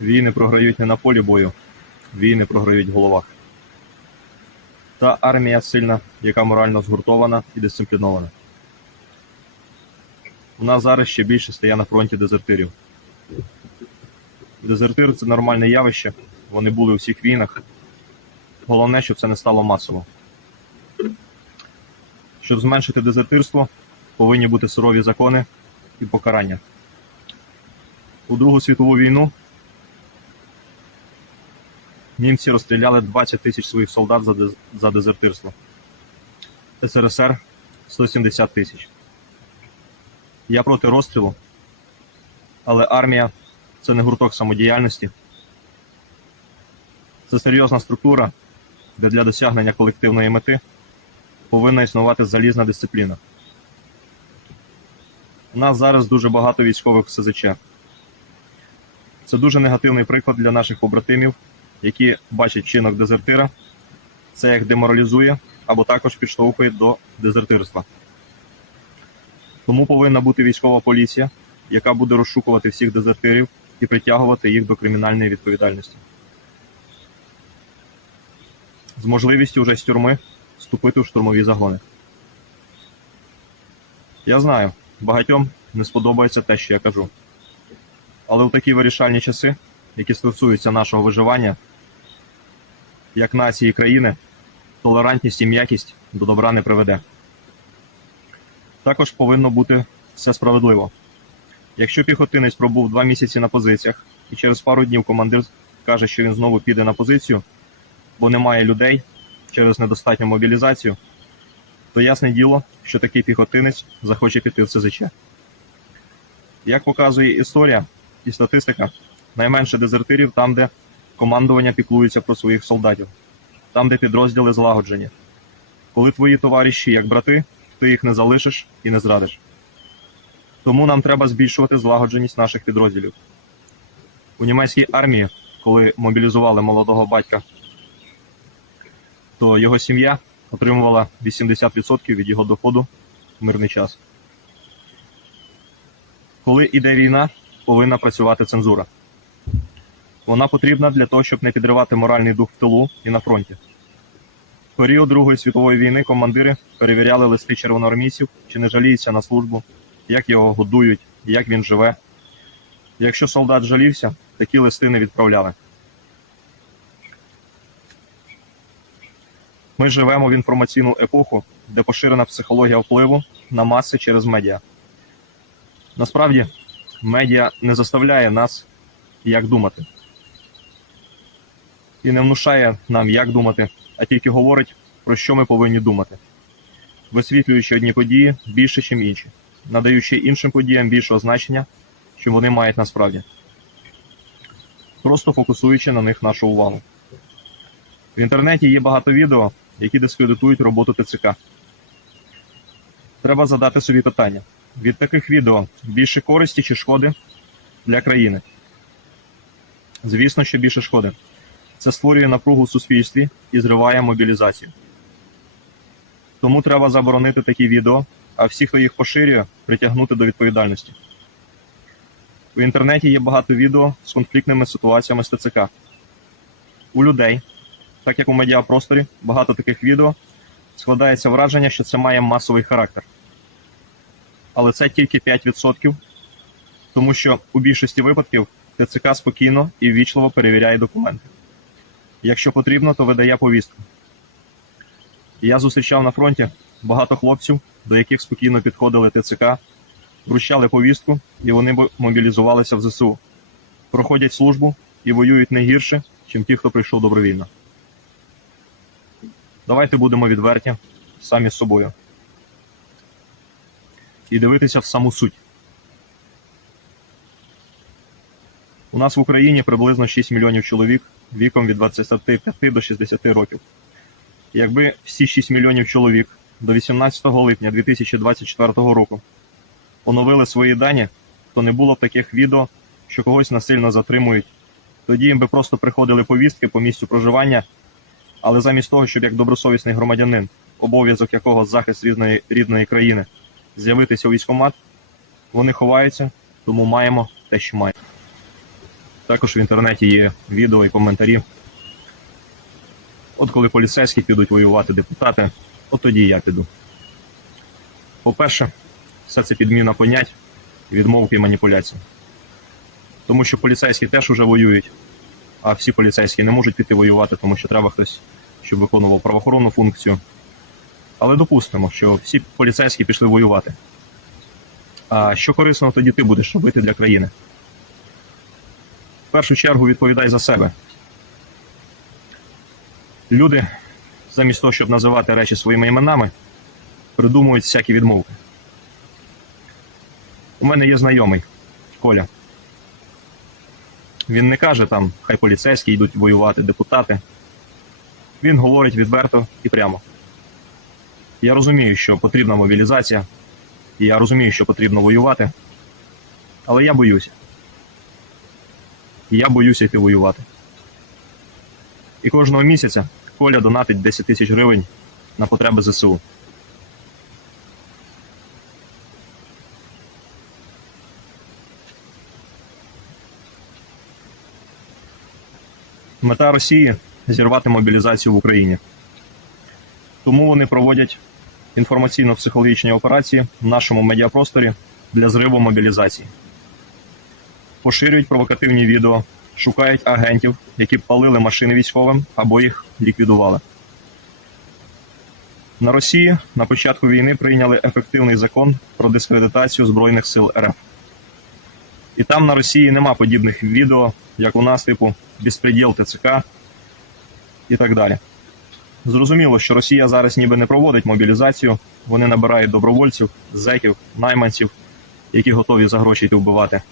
Війни програють не на полі бою, війни програють в головах. Та армія сильна, яка морально згуртована і дисциплінована. У нас зараз ще більше стає на фронті дезертирів. Дезертир це нормальне явище, вони були у всіх війнах. Головне, щоб це не стало масово. Щоб зменшити дезертирство, повинні бути сурові закони і покарання. У Другу світову війну німці розстріляли 20 тисяч своїх солдат за, за дезертирство. СРСР 170 тисяч. Я проти розстрілу, але армія це не гурток самодіяльності. Це серйозна структура, де для досягнення колективної мети повинна існувати залізна дисципліна. У нас зараз дуже багато військових в СЗЧ. Це дуже негативний приклад для наших побратимів, які бачать вчинок дезертира. Це як деморалізує або також підштовхує до дезертирства. Тому повинна бути військова поліція, яка буде розшукувати всіх дезертирів і притягувати їх до кримінальної відповідальності. З можливістю вже з тюрми вступити у штурмові загони. Я знаю, багатьом не сподобається те, що я кажу. Але в такі вирішальні часи, які стосуються нашого виживання, як нації країни, толерантність і м'якість до добра не приведе. Також повинно бути все справедливо. Якщо піхотинець пробув два місяці на позиціях, і через пару днів командир каже, що він знову піде на позицію, бо немає людей через недостатню мобілізацію, то ясне діло, що такий піхотинець захоче піти в СЗЧ. Як показує історія і статистика, найменше дезертирів там, де командування піклується про своїх солдатів, там, де підрозділи злагоджені. Коли твої товариші як брати, ти їх не залишиш і не зрадиш. Тому нам треба збільшувати злагодженість наших підрозділів. У німецькій армії, коли мобілізували молодого батька, то його сім'я отримувала 80% від його доходу в мирний час. Коли йде війна, повинна працювати цензура. Вона потрібна для того, щоб не підривати моральний дух в тилу і на фронті. В період Другої світової війни командири перевіряли листи червоноармійців, чи не жаліється на службу, як його годують, як він живе. Якщо солдат жалівся, такі листи не відправляли. Ми живемо в інформаційну епоху, де поширена психологія впливу на маси через медіа. Насправді, медіа не заставляє нас як думати. І не внушає нам, як думати, а тільки говорить, про що ми повинні думати, висвітлюючи одні події більше, ніж інші, надаючи іншим подіям більшого значення, чим вони мають насправді, просто фокусуючи на них нашу увагу. В інтернеті є багато відео, які дискредитують роботу ТЦК. Треба задати собі питання: від таких відео більше користі чи шкоди для країни? Звісно, що більше шкоди. Це створює напругу в суспільстві і зриває мобілізацію. Тому треба заборонити такі відео, а всі, хто їх поширює, притягнути до відповідальності. У інтернеті є багато відео з конфліктними ситуаціями з ТЦК. У людей, так як у медіапросторі, багато таких відео складається враження, що це має масовий характер. Але це тільки 5%, тому що у більшості випадків ТЦК спокійно і ввічливо перевіряє документи. Якщо потрібно, то видає повістку. Я зустрічав на фронті багато хлопців, до яких спокійно підходили ТЦК, вручали повістку, і вони мобілізувалися в ЗСУ. Проходять службу і воюють не гірше, ніж ті, хто прийшов добровільно. Давайте будемо відверті самі з собою. І дивитися в саму суть. У нас в Україні приблизно 6 мільйонів чоловік віком від 25 до 60 років. Якби всі 6 мільйонів чоловік до 18 липня 2024 року оновили свої дані, то не було б таких відео, що когось насильно затримують. Тоді їм би просто приходили повістки по місцю проживання, але замість того, щоб як добросовісний громадянин, обов'язок якого захист рідної, рідної країни, з'явитися у військкомат, вони ховаються, тому маємо те, що маємо. Також в інтернеті є відео і коментарі. От коли поліцейські підуть воювати депутати, от тоді я піду. По-перше, все це підміна понять, відмовки і маніпуляцій. Тому що поліцейські теж вже воюють, а всі поліцейські не можуть піти воювати, тому що треба хтось, щоб виконував правоохоронну функцію. Але допустимо, що всі поліцейські пішли воювати. А що корисного тоді ти будеш робити для країни? Першу чергу відповідай за себе. Люди, замість того, щоб називати речі своїми іменами, придумують всякі відмовки. У мене є знайомий Коля. Він не каже там, хай поліцейські йдуть воювати, депутати. Він говорить відверто і прямо. Я розумію, що потрібна мобілізація, і я розумію, що потрібно воювати, але я боюся. Я боюся йти воювати. І кожного місяця Коля донатить 10 тисяч гривень на потреби ЗСУ. Мета Росії зірвати мобілізацію в Україні. Тому вони проводять інформаційно-психологічні операції в нашому медіапросторі для зриву мобілізації. Поширюють провокативні відео, шукають агентів, які палили машини військовим або їх ліквідували. На Росії на початку війни прийняли ефективний закон про дискредитацію Збройних сил РФ. І там на Росії нема подібних відео, як у нас, типу «Безпреділ ТЦК і так далі. Зрозуміло, що Росія зараз ніби не проводить мобілізацію, вони набирають добровольців, зеків, найманців, які готові за гроші йти вбивати.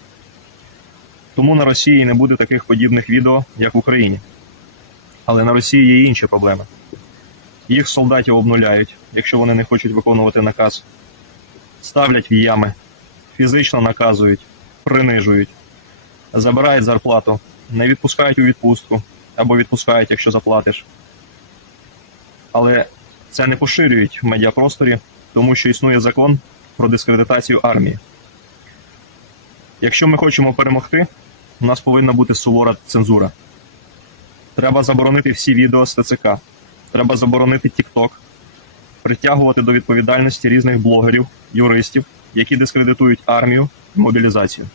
Тому на Росії не буде таких подібних відео, як в Україні. Але на Росії є інші проблеми. Їх солдатів обнуляють, якщо вони не хочуть виконувати наказ, ставлять в ями, фізично наказують, принижують, забирають зарплату, не відпускають у відпустку або відпускають, якщо заплатиш. Але це не поширюють в медіапросторі, тому що існує закон про дискредитацію армії. Якщо ми хочемо перемогти, у нас повинна бути сувора цензура. Треба заборонити всі відео з ТЦК, треба заборонити TikTok, притягувати до відповідальності різних блогерів, юристів, які дискредитують армію і мобілізацію.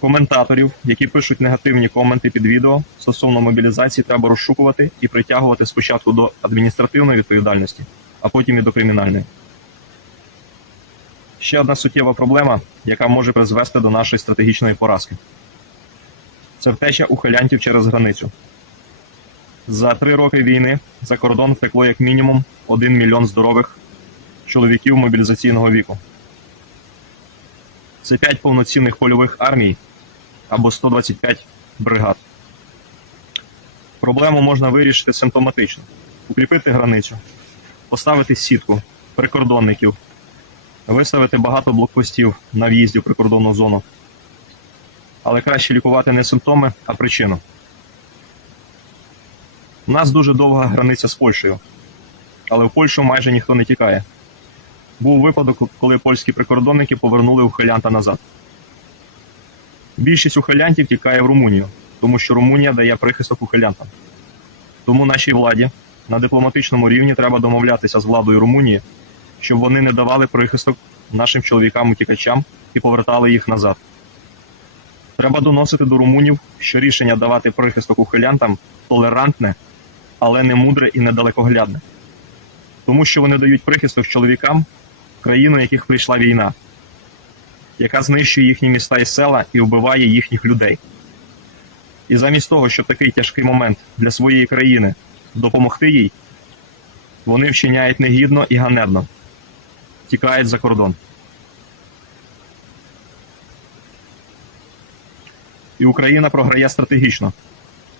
Коментаторів, які пишуть негативні коменти під відео стосовно мобілізації, треба розшукувати і притягувати спочатку до адміністративної відповідальності, а потім і до кримінальної. Ще одна суттєва проблема, яка може призвести до нашої стратегічної поразки. Це втеча ухилянтів через границю. За три роки війни за кордон втекло як мінімум 1 мільйон здорових чоловіків мобілізаційного віку. Це 5 повноцінних польових армій або 125 бригад. Проблему можна вирішити симптоматично: укріпити границю, поставити сітку прикордонників, виставити багато блокпостів на в'їзді в прикордонну зону. Але краще лікувати не симптоми, а причину. У нас дуже довга границя з Польщею, але в Польщу майже ніхто не тікає. Був випадок, коли польські прикордонники повернули ухилянта назад. Більшість ухилянтів тікає в Румунію, тому що Румунія дає прихисток ухилянтам. Тому нашій владі на дипломатичному рівні треба домовлятися з владою Румунії, щоб вони не давали прихисток нашим чоловікам-утікачам і повертали їх назад. Треба доносити до румунів, що рішення давати прихисток ухилянтам толерантне, але не мудре і недалекоглядне. Тому що вони дають прихисток чоловікам, країну яких прийшла війна, яка знищує їхні міста і села і вбиває їхніх людей. І замість того, щоб такий тяжкий момент для своєї країни допомогти їй, вони вчиняють негідно і ганебно, тікають за кордон. І Україна програє стратегічно,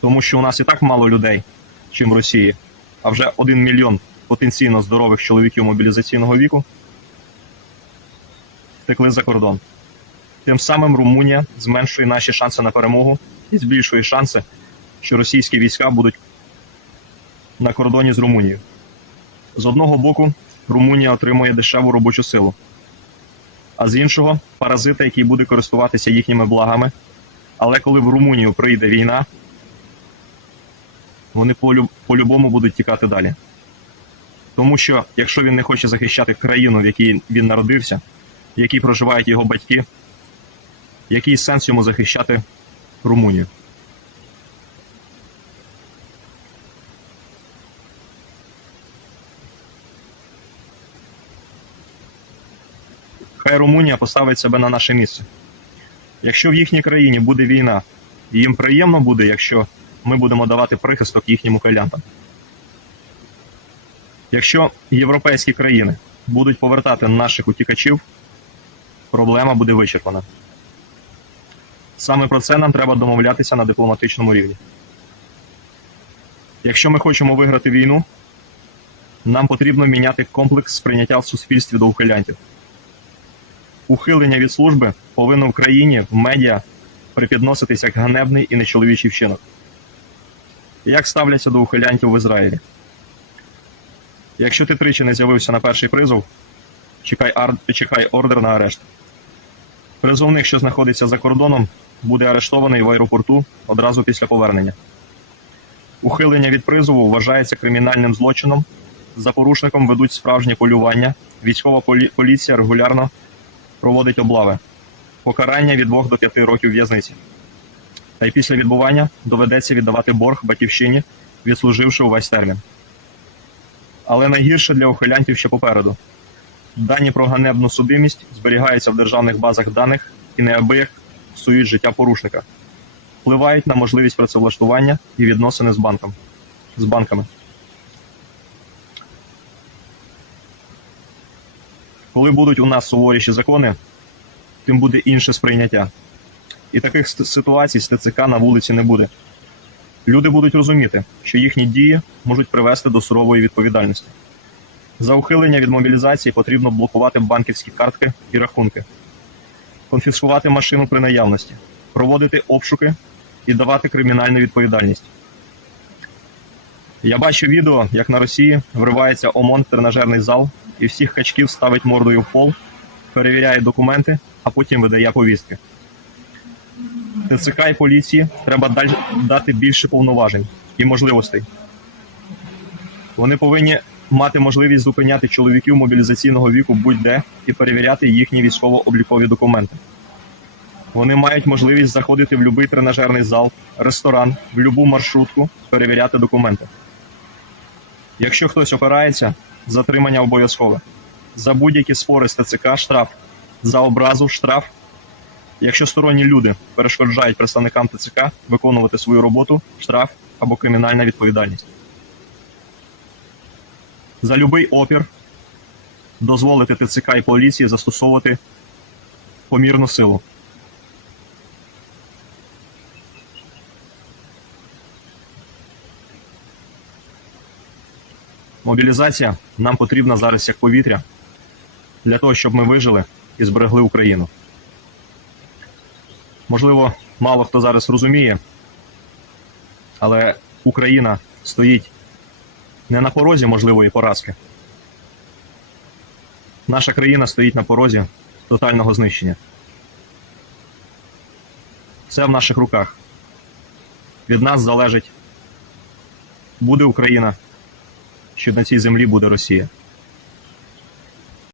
тому що у нас і так мало людей, чим в Росії, а вже один мільйон потенційно здорових чоловіків мобілізаційного віку втекли за кордон. Тим самим Румунія зменшує наші шанси на перемогу і збільшує шанси, що російські війська будуть на кордоні з Румунією. З одного боку, Румунія отримує дешеву робочу силу, а з іншого паразита, який буде користуватися їхніми благами, Але коли в Румунію прийде війна, вони полю- по-любому будуть тікати далі. Тому що якщо він не хоче захищати країну, в якій він народився, в якій проживають його батьки, який сенс йому захищати Румунію? Хай Румунія поставить себе на наше місце. Якщо в їхній країні буде війна, їм приємно буде, якщо ми будемо давати прихисток їхнім ухилянтам. Якщо європейські країни будуть повертати наших утікачів, проблема буде вичерпана. Саме про це нам треба домовлятися на дипломатичному рівні. Якщо ми хочемо виграти війну, нам потрібно міняти комплекс сприйняття в суспільстві до ухилянтів. Ухилення від служби повинно в країні в медіа припідноситись як ганебний і нечоловічий вчинок. Як ставляться до ухилянтів в Ізраїлі? Якщо ти тричі не з'явився на перший призов, чекай, ар... чекай ордер на арешт. Призовник, що знаходиться за кордоном, буде арештований в аеропорту одразу після повернення. Ухилення від призову вважається кримінальним злочином. За порушником ведуть справжнє полювання. Військова полі... поліція регулярно проводить облави. Покарання від 2 до 5 років в'язниці. Та й після відбування доведеться віддавати борг батьківщині, відслуживши увесь термін. Але найгірше для ухилянтів ще попереду. Дані про ганебну судимість зберігаються в державних базах даних і неабияк псують життя порушника, впливають на можливість працевлаштування і відносини з банком. З банками. Коли будуть у нас суворіші закони, тим буде інше сприйняття. І таких ситуацій з ТЦК на вулиці не буде. Люди будуть розуміти, що їхні дії можуть привести до сурової відповідальності. За ухилення від мобілізації потрібно блокувати банківські картки і рахунки, конфіскувати машину при наявності, проводити обшуки і давати кримінальну відповідальність. Я бачу відео, як на Росії вривається ОМОН в тренажерний зал і всіх качків ставить мордою в пол, перевіряє документи, а потім видає повістки. ТЦК і поліції треба дати більше повноважень і можливостей. Вони повинні мати можливість зупиняти чоловіків мобілізаційного віку будь-де і перевіряти їхні військово-облікові документи. Вони мають можливість заходити в будь-який тренажерний зал, ресторан, в будь-яку маршрутку, перевіряти документи. Якщо хтось опирається, затримання обов'язкове. За будь-які спори з ТЦК штраф, за образу штраф. Якщо сторонні люди перешкоджають представникам ТЦК виконувати свою роботу, штраф або кримінальна відповідальність. За будь-який опір дозволити ТЦК і поліції застосовувати помірну силу. Мобілізація нам потрібна зараз як повітря для того, щоб ми вижили і зберегли Україну. Можливо, мало хто зараз розуміє, але Україна стоїть не на порозі можливої поразки. Наша країна стоїть на порозі тотального знищення. Все в наших руках. Від нас залежить, буде Україна, чи на цій землі буде Росія.